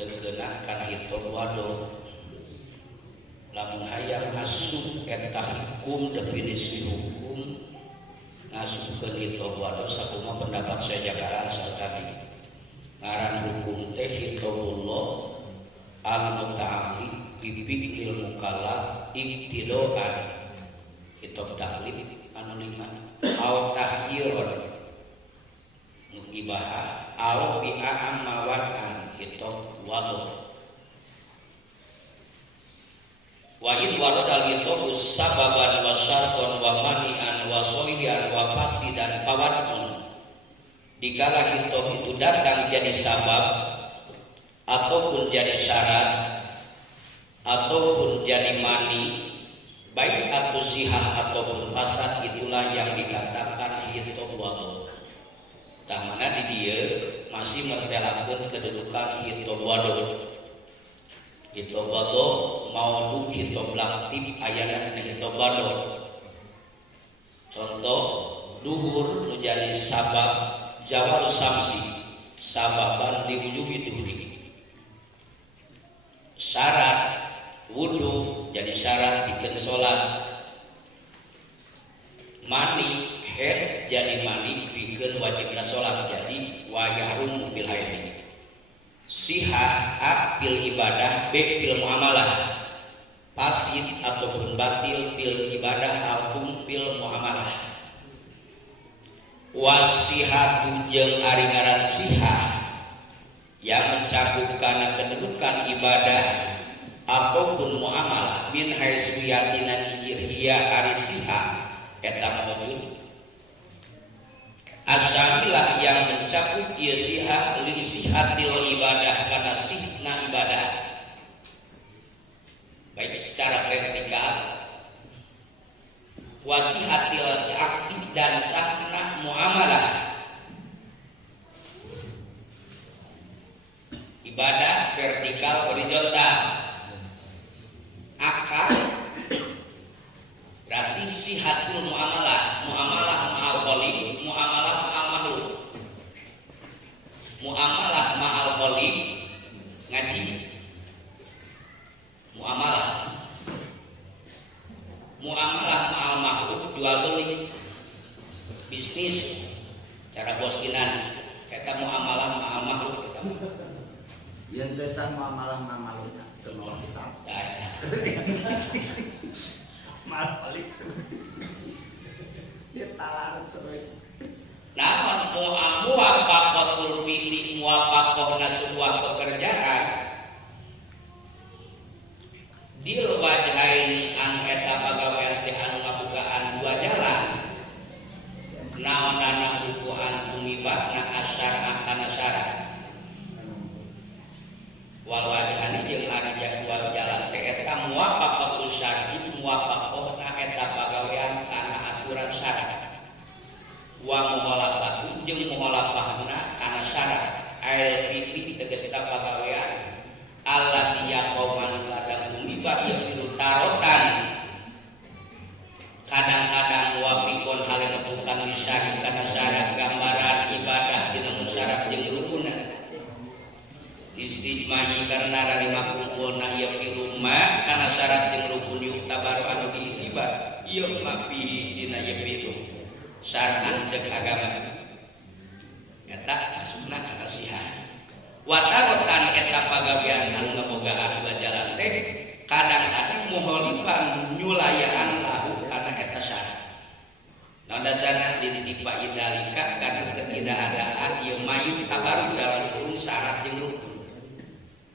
tegeuna kana hitong wado lamun hayang asup eta hukum definisi hukum ngasupkeun hitong wado sakumaha pendapat sajagaran sartadi ngaran hukum teh hitongullah al-muta'alliq bi fi'lil mukallaf iktidoan hitong taklif anu lima au tahyiron mugibah au bi'a'am mawadan hitong wado wa in waradal hitong sababan wa syarton wa mani'an wa sohian wa fasidan fawadun dikala hitong itu datang jadi sabab ataupun jadi syarat ataupun jadi mani baik atau sihah ataupun fasad itulah yang dikatakan hitong wado. Tah mana di dieu masih mertelakeun kedudukan hitong wado. Hitong wado maudhu hitong laktif ayana dina hitong wado. Contoh duhur nu jadi sabab jawal samsi sababan diwujubi duhuri. Syarat wudu jadi syarat bikin sholat. Mani haid jadi mani bikin wajibna sholat jadi wayahum bil haid. Sihah a bil ibadah b bil muamalah. Fasid ataupun batil bil ibadah alkum bil muamalah. Wasihatu jeung ari ngaran sihah yang mencakup kana kedudukan ibadah ataupun muamalah min haiswiyatina hiya arisiha eta mawjud asyamilah yang mencakup ieu siha li sihatil ibadah kana sihna ibadah baik secara vertikal wasihatil akdi dan sahna muamalah. Ibadah vertikal horizontal akal berarti sihatul muamalah ma'al khaliq muamalah ma'al makhluk muamalah ma'al khaliq ngaji muamalah ma'al makhluk jual beli bisnis cara boskinan eta muamalah ma'al makhluk yang biasa muamalah malunya kenal kita mal balik dia talar sesuai namun muwafaqatul fi'li muwafaqahna sebuah pekerjaan dil wajhaini an eta pagawean teh anu ngabukaan dua jalan naonana bukuan tumibahna asyar akana syarat wal wajhani jeung ari jadwal jalan teh eta muwafaqatus syar'i muwafaqahna eta pagawean kana aturan syarat wa muhalafatu jeung muhalafahna kana syarat ail fi'li tegasna pagawean allati yaqoman kadang mimba ieu firu tarotan kadang-kadang muwafiqun hal netukan li syar'i kana syarat gambaran ibadah dina syarat jeung rukunna istijmahi karena rarima kumpulna ieu firu ma kana syarat jeung rukun yuk tabaru anu diitibar ieu ma fi dina ieu firu syar'an jeung agama eta asuna kana sihah watarotan eta pagawean anu ngabogaan dua jalan teh kadang-kadang muholifan nyulayaan lahu kana eta syarat naon dasarna lintifa idalika kana ketidakadaan ieu mayu tabaru dalam kurung syarat jeung rukun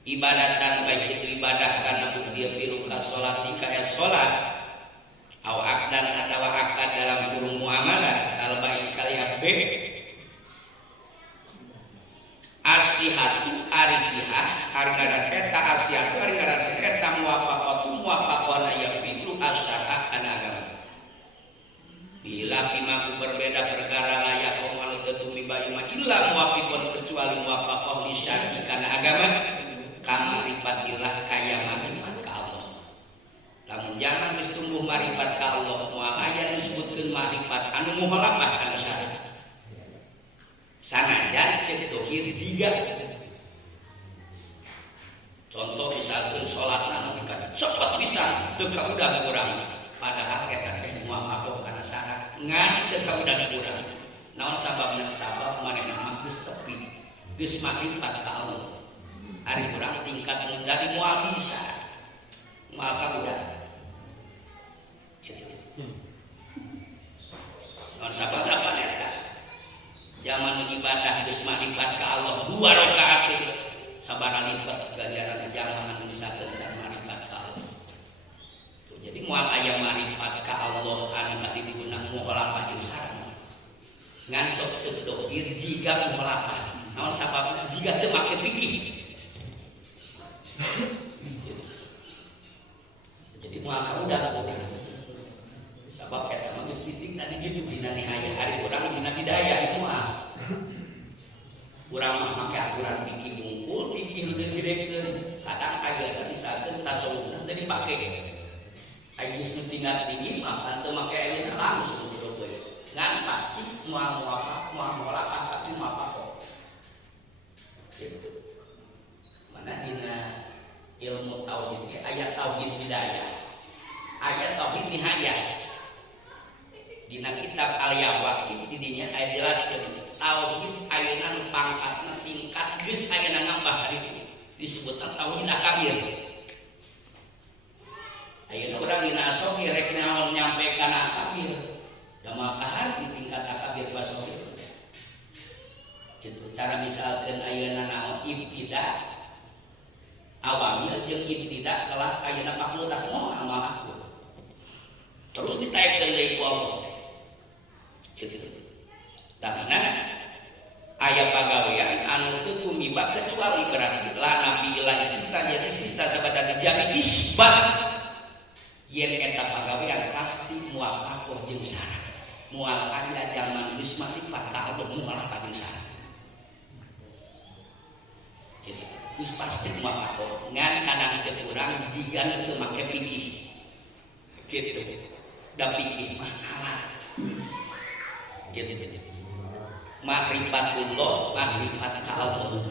ibadatan baik itu ibadah karena bukti pilu ka sholati kaya sholat au akdan atawa akad dalam kurung muamalah kal baik kalian b asihatu arisihah hargaran eta asihatu hargaran eta muwafaqona ya pilu asyara kana agama bila pimaku berbeda perkara layak komal ketumi bayu ma illa muwafiqun kecuali muwafaqah li syar'i kana agama kamarifatillah kaya marifat ka Allah. Lamun jangan geus tumbuh marifat ka Allah, moal aya disebutkeun marifat anu muhalafah kana syariat. Sanajan ceuk tauhid 3. teu kaudag urang padahal eta teh moal aboh kana syarat ngan teu kaudag urang naon sababna sabab manehna mah geus tepi geus makrifat ka Allah ari urang tingkat dari moal bisa moal kaudag naon sababna apa eta zaman ibadah geus makrifat ka Allah 2 rakaat sabaraha lipat ganjaran zaman anu misalkeun can makrifat ka Allah. Jadi moal aya makrifat ka Allah anu kadipuna muholapah jeung sareng. Ngan sok sedokir jiga muholapah. Naon sababna jiga teu make fikih. Jadi moal kaudag sabab eta mah geus titikna di dieu dina nihaya hari urang dina bidaya moal. Urang mah make aturan fikih mungkul fikih gede-gedekeun kadang aya disakeun tasawuf teh dipake aya geus nu tingkat tinggi mah kan teu make ayeuna langsung kudu we ngan pasti moal apa tapi moal apa gitu mana dina ilmu tauhid ge aya tauhid bidayah aya tauhid nihayah dina kitab Al-Yawaqi di dinya aya jelaskeun tauhid ayeuna nu pangkatna tingkat geus ayeuna ngambah ka ditu disebutna tauhid akabir. Ayeuna urang dina asoki rek naon nyampe kana akabir da makahar di tingkat akabir basoki. Kitu cara misalkeun ayeuna naon ibtida awamil jeung ibtida kelas ayeuna fakultas moal aku. Terus ditaekkeun deui ku Allah. Kitu. Karena ayat pagawean anu teu kumiba kecuali berarti la nabi la istisna jadi istisna sabada dijami isbat yen eta pagawean pasti moal akoh jeung syarat moal aya zaman geus makrifat ka Allah moal ka jeung syarat geus pasti moal akoh ngan kadang ceuk urang jiga teu make fikih kitu da fikih mah halal gitu makrifatullah makrifat ka Allah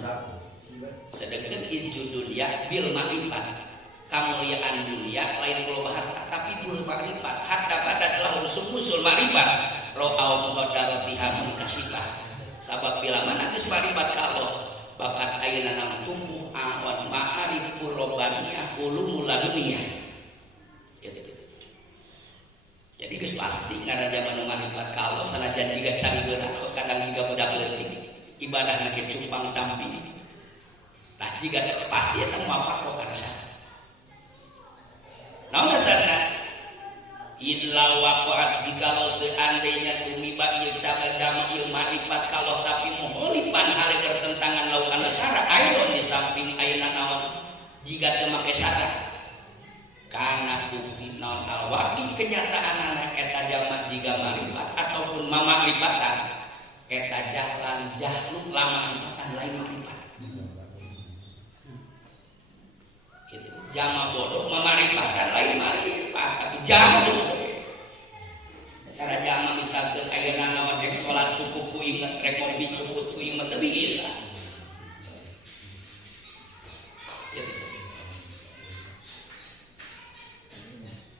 sedangkan inju dunia bil makrifat kamuliaan dunia lain pulau harta tapi bil makrifat harta pada selalu usul makrifat ro'au muhadaratiha munkasifah sabab bila mana geus makrifat ka Allah bakat ayeuna nama tumbuh ahwan ma'arifur robbaniyah ulumul laduniyah jadi geus pasti karena zaman makrifat ka Allah sanajan jiga cari beurang kadang jiga budak leutik ibadahna ge cumpang campi tah jiga pasti eta moal pakoh kana syarat naon dasarna illa waqa'at jikalau seandainya tumiba ieu jama ieu makrifat ka Allah tapi mukhalipan hale bertentangan lau kana syarat ayeuna di samping ayeuna naon jiga teu make syarat karena bukti naon al-waqi kenyataan anak eta jalma jiga makrifat ataupun mamakrifatan eta jahlan jahluk lama makrifatan lain makrifat itu jalma bodoh mamakrifatan lain makrifat tapi jahluk cara jalma misalkeun ayeuna naon rek salat cukup ku inget rek ngopi cukup ku inget teu bisa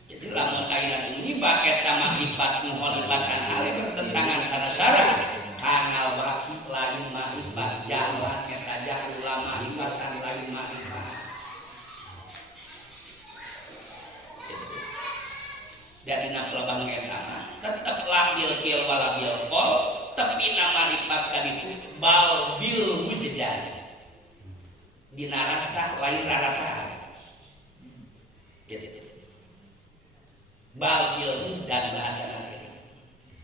jadi lamun ayeuna tumiba eta makrifat muhalifatan hale bertentangan kana syarat kana waqi lain makrifat jalan eta jahlul makrifatan lain makrifat dari dina pelebang eta tetep lambil kil walabil qol tapi nama makrifat kaditu bal bil wujdan dina rasa lain rarasaan gitu bal bil dan bahasa nanti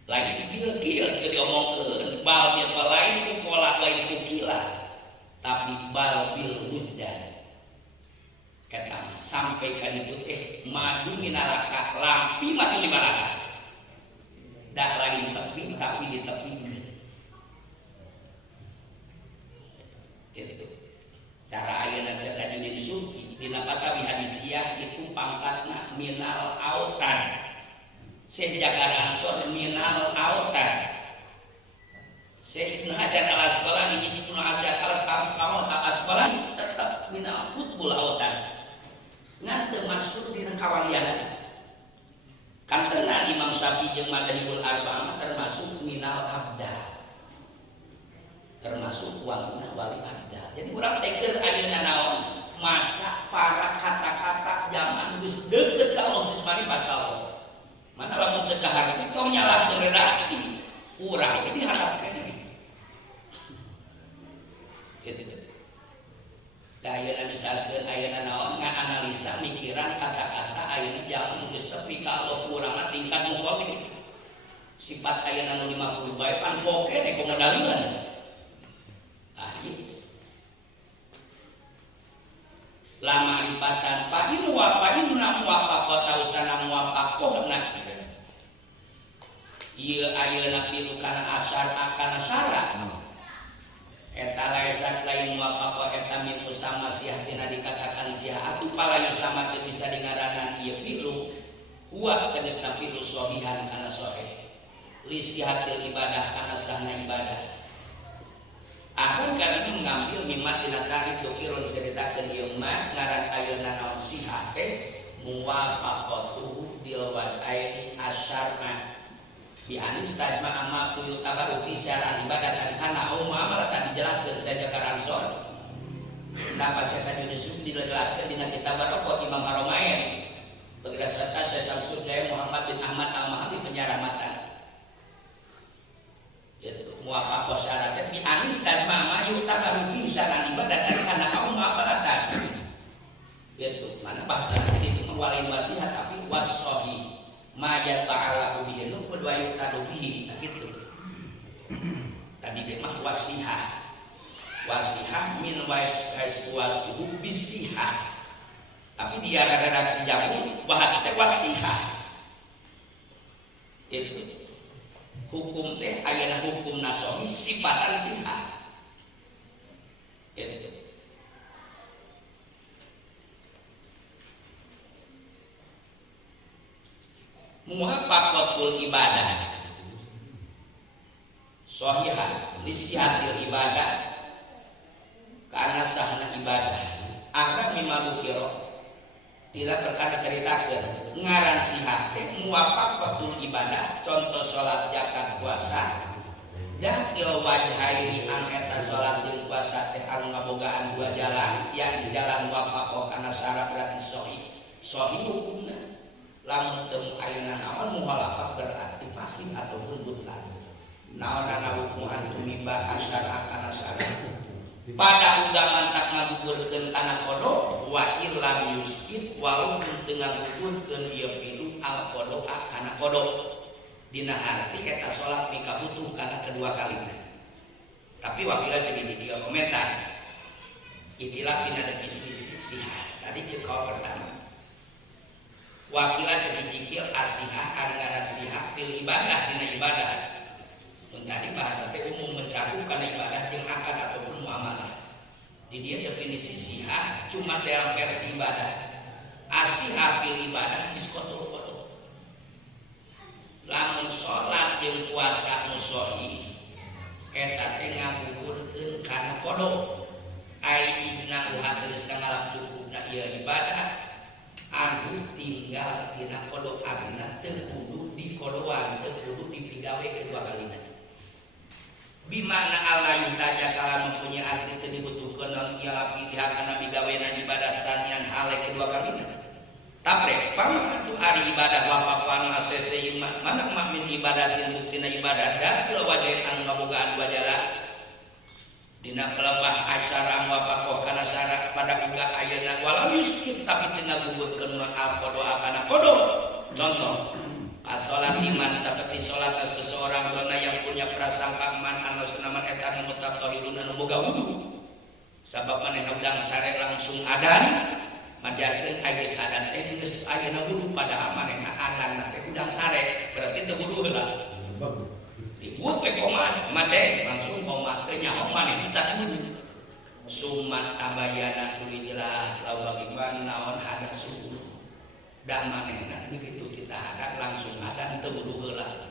lain bil kieu teu diomongkeun bal bil lain ku pola lain ku kila tapi bal bil wujdan kata sampai ka ditu madu minalaka lampi madu di malaka da lain tepi tapi ditepikeun gitu cara ayeuna saya tadi suki dina patawi hadisiyah itu pangkatna minal autan sejagar ansor minal autan Ibnu Hajar al-Asqalani Ibnu Hajar al-Asqalani tetap minal futbul autan ngan teu masuk dina kawalianana. Kantenan Imam Syafi'i jeung Madzhabul Arba'ah termasuk minal abdal. Termasuk walina wali abdal. Jadi urang teh keur ayeuna naon? Maca para kata-kata zaman geus deukeut ka Allah subhanahu wa ta'ala. Mana lamun teu kaharti tong nyalahkeun redaksi. Urang ini harap keneh. Gitu. Da ayeuna misalkeun ayeuna naon ngaanalisa mikiran kata-kata ayeuna jalan geus tepi ka Allah urangna tingkat muqaddimah. Sifat ayeuna nu 50 bae pan poke ne komo dalilan. Ah ieu. Lama ripatan pa inu wa pa inu namu apa kota usana muapaqohna. Ieu ayeuna pilu kana asar akana syarat. Eta laisat lain wapako eta min usama siah tina dikatakan siah atuh palayu sama teu bisa dingaranan ieu pilu huwa kadesna pilu sohihan kana sahih li sihatil ibadah kana sahna ibadah akan kana mengambil mimat tina tarik dokirun ceritakeun ieu mah ngaran ayeuna naon sihah teh muwafaqatu dil wadaini asyarna di anis tajma amal tuyul tabaru bicara ibadatan kana muamalatan dijelaskeun saja ka ansor. Napa setan Yusuf dijelaskeun dina kitab Barokah Imam Haromain. Begira serta Syekh Samsul Jaya Muhammad bin Ahmad Al-Mahabi penjara matan. Itu muwafaqah syaratnya di anis tajma amal tabaru bicara ibadatan kana muamalatan. Itu mana bahasa itu mewalin wasiat tapi wasohi. Mayat ta'ala bihi nupud wa yuqadu bihi gitu. Tadi dia mah wasihah. Wasihah min wasfuhu bisihah. Tapi dia redaksi jamu bahas teh wasihah. Itu hukum teh ayeuna hukum nasohi sifatan sihah. Itu muhafaqatul ibadah sahihah lisihatil ibadah karena sahna ibadah akan mimabukiro tidak perkara ceritakeun ngaran sihah teh muwafaqatul ibadah contoh salat zakat puasa dan il wajhaini an eta salat jeung puasa teh anu ngabogaan dua jalan yakni jalan wafaqah kana syarat berarti sahih hukumna. Lamun teu ayeuna naon muhalafah berarti fasik ataupun butlan. Naonana hukum antum mimba asyara kana syarat. Pada undangan tak ngagugurkeun kana kodo wa illam yuskit walaupun teu ngagugurkeun ieu pilu al kodo kana kodo. Dina arti eta salat mika butuh kana kedua kalina. Tapi wakila ceuk di tiga komentar. Itilah dina definisi sihah. Tadi ceuk pertama. Wakila cekicikil asihah kadang-kadang sihah pil ibadah dina ibadah. Tadi bahasa teh umum mencakup karena ibadah yang akan ataupun muamalah. Di dia definisi sihah cuma dalam versi ibadah. Asihah pil ibadah diskotul kodo. Lamun sholat jeung puasa musohi eta teh ngagugurkeun kana kodo. Ai idna uha geus ngalam cukupna ieu ibadah. Anu tinggal dina kodok artina teu kudu di kodoan teu kudu dipigawe kedua kalina. Bimana Allah yutaja kala mempunyai arti teu dibutuhkeun naon ialah pilihan kana bigawena ibadah sanian hale kedua kalina. Tapre pamana tu ari ibadah waqafan asese iman mana min ibadatin buktina ibadah dan pil wajah anu ngabogaan dua jalan. Dina kelebah asyara wafaqah kana syarat pada uga ayeuna walau yuskit tapi teu ngagugurkeun al qada kana qada. Contoh, salat iman saperti salat seseorang dona yang punya prasangka iman anu senaman eta nu mutatahirun anu boga wudu. Sabab manehna udang sare langsung adan, majarkeun aya sadan teh geus ayeuna wudu padahal manehna adan teh udang sare, berarti teu wudu heula. Dibuat ke koma, macet langsung koma kenyaho maneh cat dulu. Sumat tabayana kudu jelas lalu bagaimana naon ada suhu. Dan manehna begitu kita akan langsung akan teu wudu heula.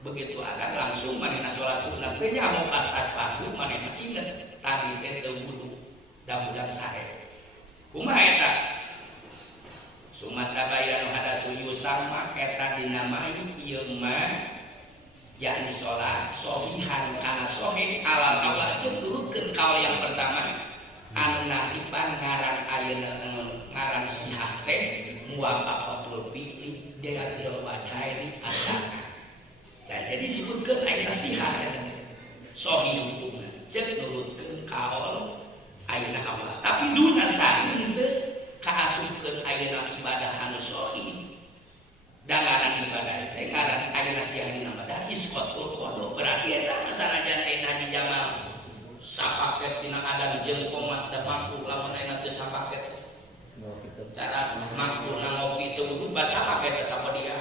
Begitu akan langsung manehna salat sunat teh nyaho pas aspahu manehna inget tadi teh teu wudu da budang sare. Kumaha eta? sumata bayan hada suyu sama eta dinamai ieu mah yakni sholat sohihan kana sohih alal awal cendurutkeun kaul yang pertama anu naripan ngaran ayeuna ngaran sihah teh muwafaqatul fi'li diatil wajhaini asana. Jadi disebutkeun ayeuna sihah eta sohih hukumna cek nurutkeun kaul ayeuna awal tapi duna saring teu kaasupkeun ayeuna ibadah anu sohih dangaran ibadah teh ngaran ayeuna siang dina ibadah isqatul qada berarti eta masalahan ayeuna haji jamal sapaket dina adan jeung komat da mampu lamun ayeuna teu sapaket cara mampu ngopi teu kudu basa paket teh sapodia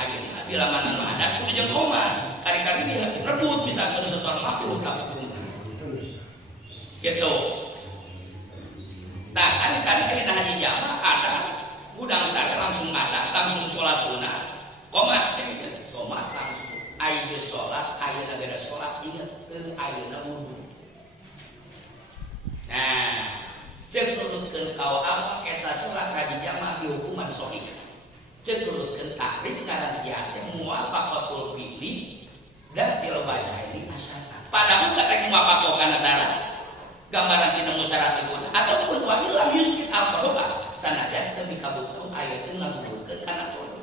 ayeuna bila mana nu ada kudu jeung komat kari-kari dia rebut bisa keur sesuatu makruh tapi gitu. Nah kali-kali kita haji jamak ada udang saya langsung ada langsung sholat sunat komat cek komat langsung ayeuna sholat ayeuna beda sholat inget ke ayeuna wudu. Nah cek turutkeun kau apa eta sholat haji jamak di hukuman sahih cek turutkeun takrib kana siat muwafaqatul fi'li dan tilbaja ini asyarat padahal enggak lagi muwafaqah kana syarat gambaran tina musyarat itu ataupun wa ilam yusqit al-qada sanajan demi kabuktu aya teu ngagugurkeun kana qada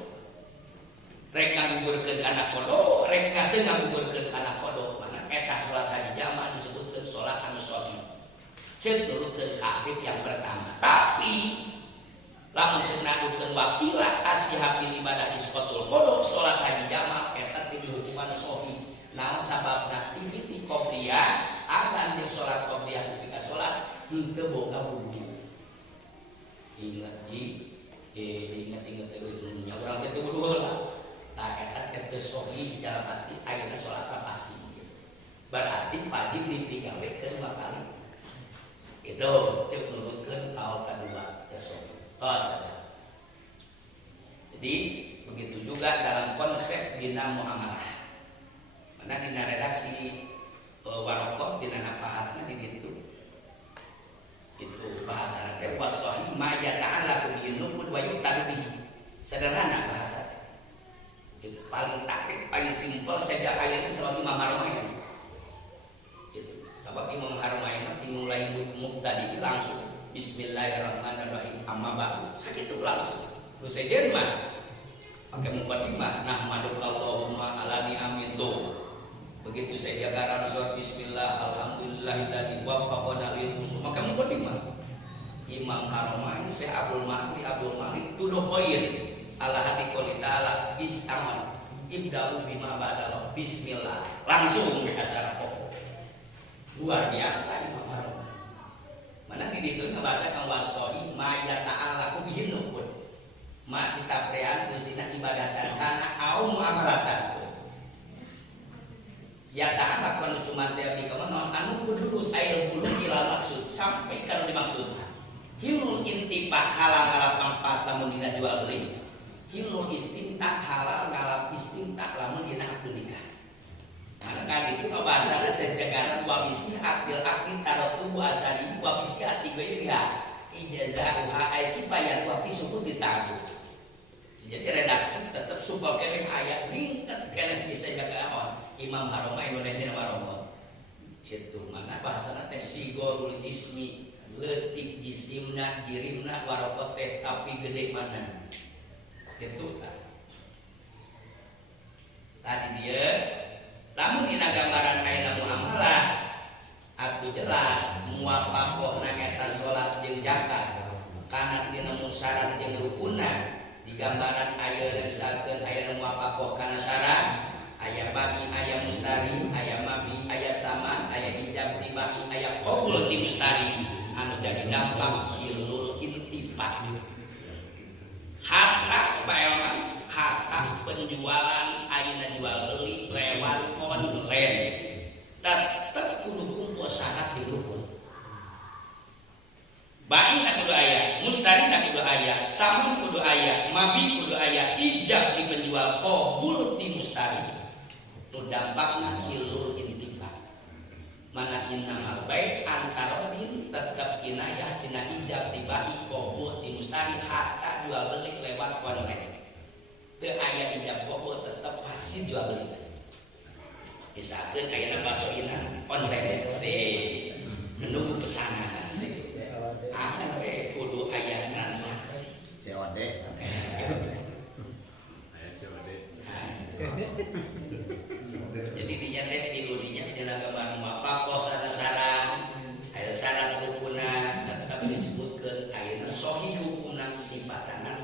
rek ngagugurkeun kana qada rek teu ngagugurkeun kana qada mana eta salat haji jamaah disebutkeun salat anu sahih ceuk turutkeun takrib yang pertama tapi lamun ceuk nadukeun wakila asyihabil ibadah isqatul qada salat haji jamaah eta teu hukuman sahih naon sababna timiti qobliyah agan di sholat qobliyah ketika sholat henteu boga wudu. Ingat ingat nya urang teh teu wudu heula. Tah eta teh teu sahih dalam arti ayeuna sholat rapasi. Berarti wajib dipigawekeun 2 kali. Itu ceuk nurutkeun kaul kadua teu sahih. Tos. Jadi begitu juga dalam konsep dina muamalah. Mana dina redaksi warokot dina nafahatna di ditu itu bahasa teh wasahi ma yata'allaqu bihi nufud wa yuqtadu bihi sederhana bahasa itu paling takrib paling simpel saja ayatnya seperti Imam Haromain itu sebab Imam Haromain dimulai mubtadi langsung bismillahirrahmanirrahim amma ba'du sakitu langsung lu sejen mah pakai mukadimah nahmadukallahumma ala ni'amitu begitu saya jaga surat bismillah alhamdulillahilladzi waffaqana lil husna maka mukadimah Imam Haromain Syekh Abdul Malik tuduh poin ala hadi qouli ta'ala bismillah ibda'u bima ba'dalah bismillah langsung ke acara pokok luar biasa Imam Haromain mana di ditu bahasa kang wasahi ma yata'allaqu bihi nufud ma ditaprean usina ibadatan kana au muamalatan ya ta'ala kalau cuma dia di kemana anu kudus air bulu gila maksud sampai kalau dimaksud hilul intipak halal ngalap pangpat lamun dina jual beli hilul istimta halal ngalap istimta lamun dina akad nikah mana kan itu bahasana sejagaran wa bisi akil akil tarotu asali wa bisi ati gairiha ijazahuha ay kifayan wa bisuku ditagu jadi redaksi tetap supaya kene ayat ringkat kene disejagaran Imam Haromain udah dina warokot itu mana bahasana teh sigorul jismi leutik jisimna jirimna warokot teh tapi gede mana itu tadi dia lamun dina gambaran ayeuna muamalah atuh jelas muwafaqahna eta salat jeung zakat kana dina syarat jeung rukunna di gambaran ayeuna misalkeun ayeuna muwafaqah kana syarat aya bagi aya mustari aya mabi aya sama aya ijab tibai aya qabul di mustari anu jadi dampak hilul intifak harta paeman harta penjualan ayeuna jual beli lewat online tetep kudu kumpul syarat di rukun bai kudu aya mustari kudu aya sama kudu aya mabi kudu aya ijab di penjual qabul di mustari itu dampakna hilul intifak mana innamal bai antara din tetap kinayah tina ijab di tiba kobo di mustari hatta jual beli lewat online. Teu aya ijab kobo tetep pasti jual beli. Misalkan kayaknya bakso inan online sih menunggu pesanan sih akan kudu aya transaksi COD. Jadi dinya teh diludinya dina gambar apa sarana-sarana aya syarat rukuna tetap disebutkeun ayeuna sahih hukumna sifatana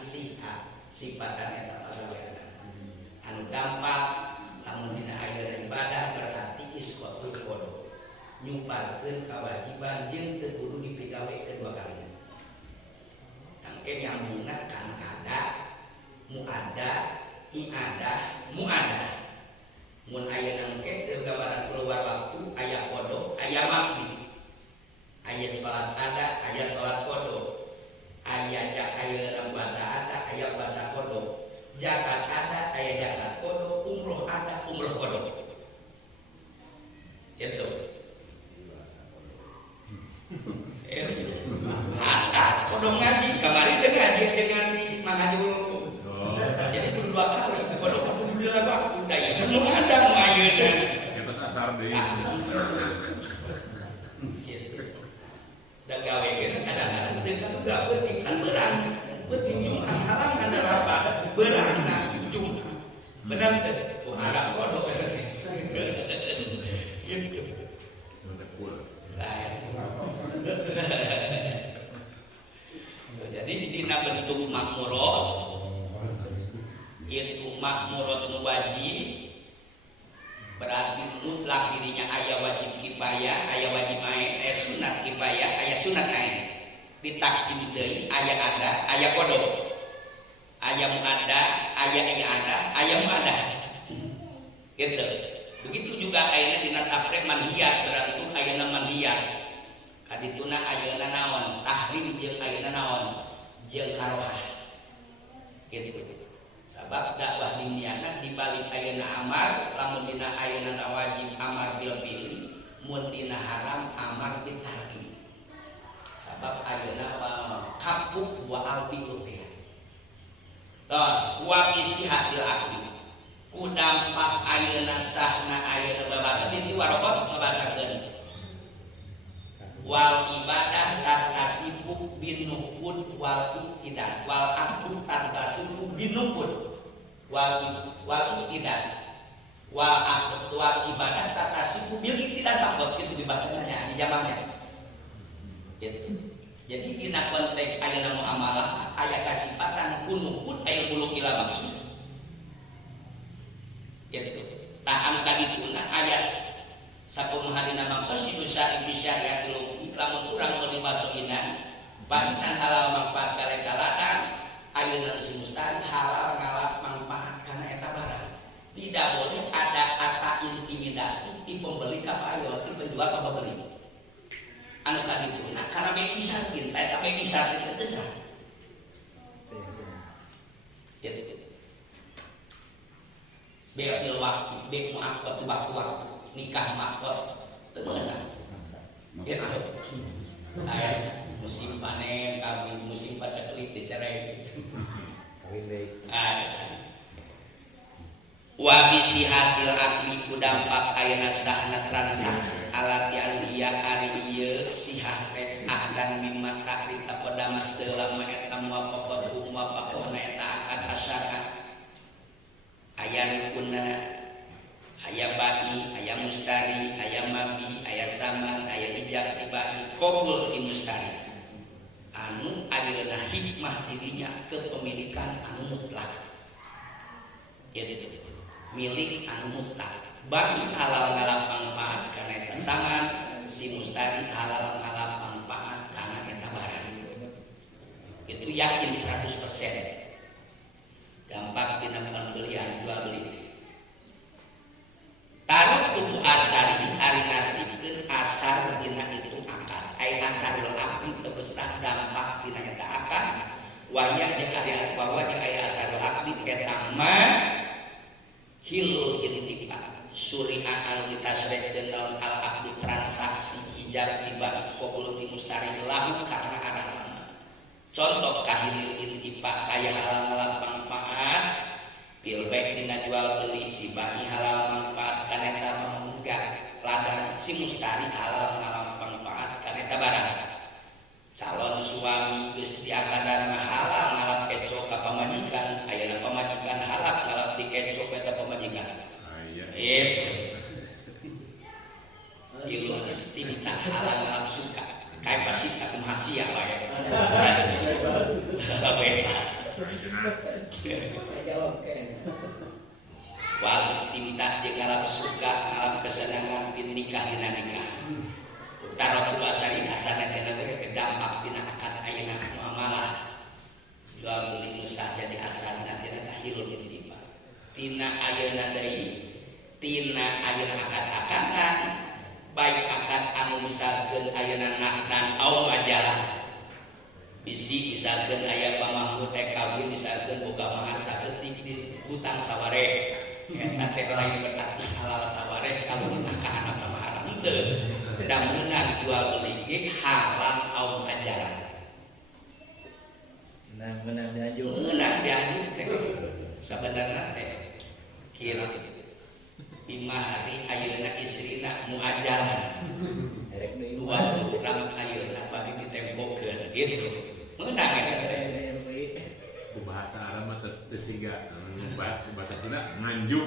sifatan eta pagawean anu gampang lamun dina ayeuna ibadah berarti isqatul qada nyumpalkeun kewajiban jeung teu kudu dipigawe kedua kali sampai nyambungna kana ada muadah iadah muadah mun ayeuna engke teu gambaran keluar waktu aya qada aya maqdi aya salat ada aya salat qada aya puasa ada aya puasa qada zakat ada aya zakat qada umroh ada umroh qada gitu hatta qada ngaji kemarin teh ngaji dengan di Mangadul jadi kudu dua kali qada kudu dua waktu daya nu ada nu ayeuna Pas asar deui. Da gawe geuna kadang-kadang teu kaduga penting kan berang penting jumlah halangan apa berangna jumlah benar teh oh ada kodok gitu jadi dina bentuk makmurat itu makmurat nu wajib berarti mutlak dirinya aya wajib kifayah aya wajib ain sunat kifayah aya sunat ain ditaksim deui aya ada aya qada aya muada aya ada aya muada gitu begitu juga ayeuna dina takrib manhiyat berarti ayeuna manhiyat kadituna ayeuna naon tahrim jeung ayeuna naon jeung karohah gitu sabab dakwah diniana dibalik ayeuna amar lamun dina ayeuna wajib amar bil pilih mun dina haram amar bil tarki sabab ayeuna kapuk wa albiul teh tos wa bisihatil akli ku dampak ayeuna sahna ayeuna babasa di warokot ngabasakeun wal ibadah tatasibu binukun wal ikidan wal abdu tatasibu binukun wal ikidan wal abdu wal ibadah tatasibu bil ikidan takut gitu dibahasanya di jamaknya gitu. Jadi dina konteks ayeuna muamalah aya kasifatan kunukun aya bulu kila maksud gitu tahan kadituna ayat sakumaha dina maqasidus syariatul lamun urang mau dibasoinan bainan halal manfaat kale-kaladan ayeuna si mustari halal ngalap manfaat kana eta barang tidak boleh ada kata intimidasi di pembeli ka payo di penjual ka pembeli anu kadituna kana beki syartin eta beki syartin teh sah bil waktu bek muakkad waktu nikah makot temenan ya ayat musim panen kawin musim paceklik dicerai kawin deui wa bisihatil akli ku dampak ayeuna sahna transaksi alati anu ieu ari ieu sihah teh ahdan mimma takrib taqaddama setelah ma eta muwafaqatu muwafaqona eta akad asyara aya rukunna aya bai, aya mustari, aya mabi, aya saman, aya ijab tibai, qabul di mustari. Anu ayeuna hikmah dirinya kepemilikan anu mutlak. Ya itu. Milik anu mutlak. Bai halal ngalap manfaat kana eta saman, si mustari halal ngalap manfaat kana eta barang. Itu yakin 100%. Gampang dina pembelian jual beli. Taruh kudu asar di hari nartikeun asar dina itu akad ai asarul akli tegesna dampak dina eta akad waya jeung ari bahwa jeung aya asarul akli eta mah hilul intifa syuri'a anu ditasrih dengan al akdu transaksi ijab tiba qabul di mustari lahu karena arana contoh kahilil intifa kaya halal ngalap manfaat pilbek dina jual beli si bayi halal manfaat kaneta mengunggah ladang si mustari halal ngalap manfaat kaneta barang calon suami geus diakadan mah halal ngalap keco ka pamajikan ayeuna pamajikan halal ngalap dikeco ka pamajikan ilmu istimita halal ngalap suka kayak pasti tak mahasia wae bebas wal istimita jeung ngalap suka ngalap kesenangan bin nikah dina nikah utara asari asana dina dampak dina akad ayeuna muamalah jual beli nu jadi asana dina tahilul intifa tina ayeuna deui tina ayeuna akad-akadan baik akad anu misalkeun ayeuna nakdan au majalah bisi misalkeun aya pamahmud teh kawin misalkeun boga mahar saeutik di hutang sawareh eta teh lain berarti halal sawareh kalau ka anak mahar henteu da meunang jual beli ge haram au majalah menang dianjur teh sabenerna teh kira 5 hari ayeuna istrina muajalah 20 gram ayeuna bari ditempokeun gitu meunang eta teh bahasa Arab mah teu siga bahasa Sunda nganjuk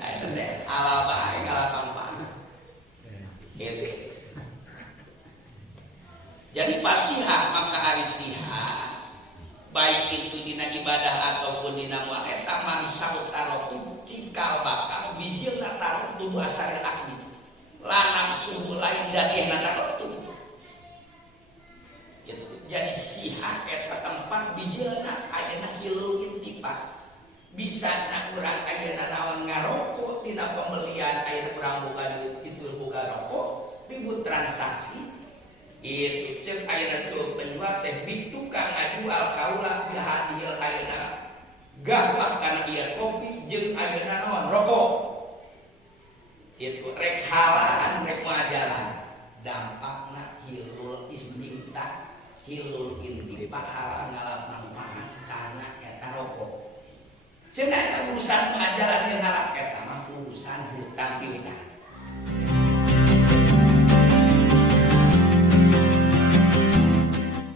eta teh ala bae ala pampan gitu jadi pasiha maka ari siha baik itu dina ibadah ataupun dina mual eta mansau tarotu cikal bakal bijilna tarotu tubuh asari akdi lanang suhu lain dadihna tarotu gitu. Jadi siha eta tempat bijilna ayeuna hilul intifa bisa na urang ayeuna naon ngarokok tina pembelian ayeuna urang boga itu boga rokok tibu transaksi itu cek ayeuna tuh penjual teh tukang ngajual kaula bihadil ayeuna gawah kana ieu kopi jeung ayeuna naon rokok itu rek halaan rek majalah dampakna hilul istimta hilul intifa halal ngalap manfaat kana eta rokok cenah eta urusan majalah jeung halal eta